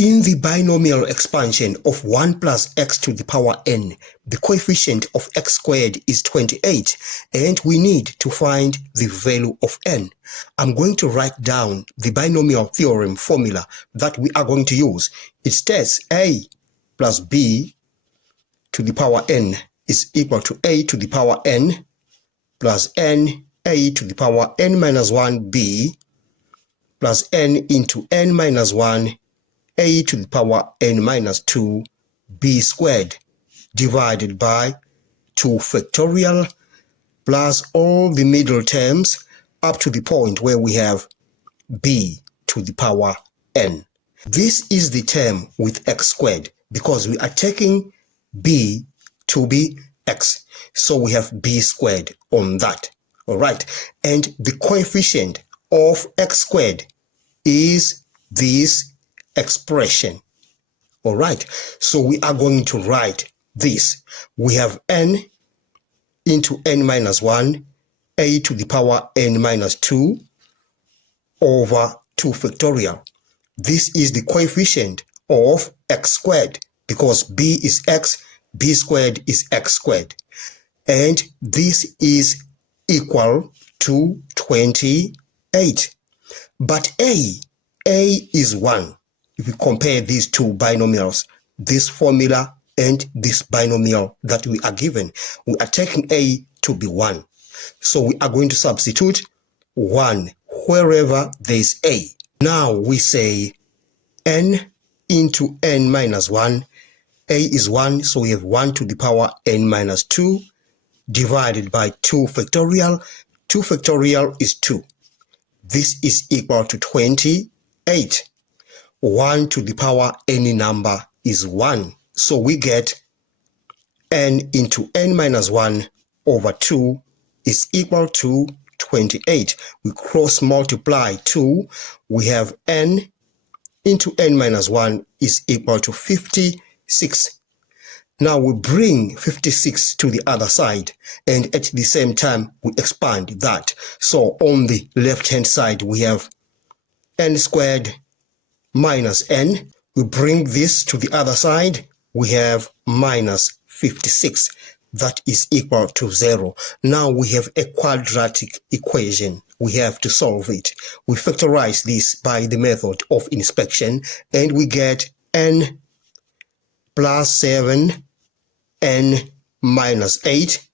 In the binomial expansion of 1 plus x to the power n, the coefficient of x squared is 28, and we need to find the value of n. I'm going to write down the binomial theorem formula that we are going to use. It states a plus b to the power n is equal to a to the power n plus n a to the power n minus 1b plus n into n minus 1 a to the power n minus 2 b squared divided by 2 factorial plus all the middle terms up to the point where we have b to the power n. This is the term with x squared because we are taking b to be x. So we have b squared on that. All right. And the coefficient of x squared is this expression. All right. So we are going to write this. We have n into n minus 1 a to the power n minus 2 over 2 factorial. This is the coefficient of x squared because b is x, b squared is x squared. And this is equal to 28. But a is 1. If we compare these two binomials, this formula and this binomial that we are given, we are taking a to be 1. So we are going to substitute 1 wherever there is a. Now we say n into n minus 1. A is 1, so we have 1 to the power n minus 2 divided by 2 factorial. 2 factorial is 2. This is equal to 28. 1 to the power any number is 1. So we get n into n minus 1 over 2 is equal to 28. We cross multiply 2. We have n into n minus 1 is equal to 56. Now we bring 56 to the other side, and at the same time we expand that. So on the left hand side we have n squared minus n. We bring this to the other side, we have minus 56. That is equal to 0. Now we have a quadratic equation. We have to solve it. We factorize this by the method of inspection, and we get n plus 7 n minus 8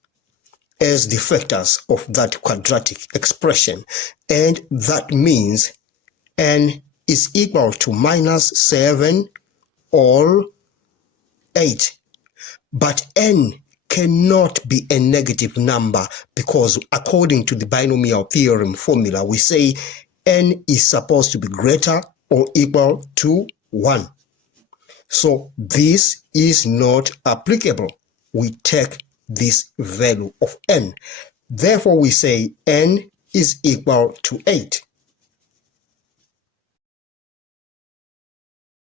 as the factors of that quadratic expression. And that means n is equal to minus 7 or 8. But n cannot be a negative number because according to the binomial theorem formula, we say n is supposed to be greater or equal to 1. So this is not applicable. We take this value of n. Therefore, we say n is equal to 8.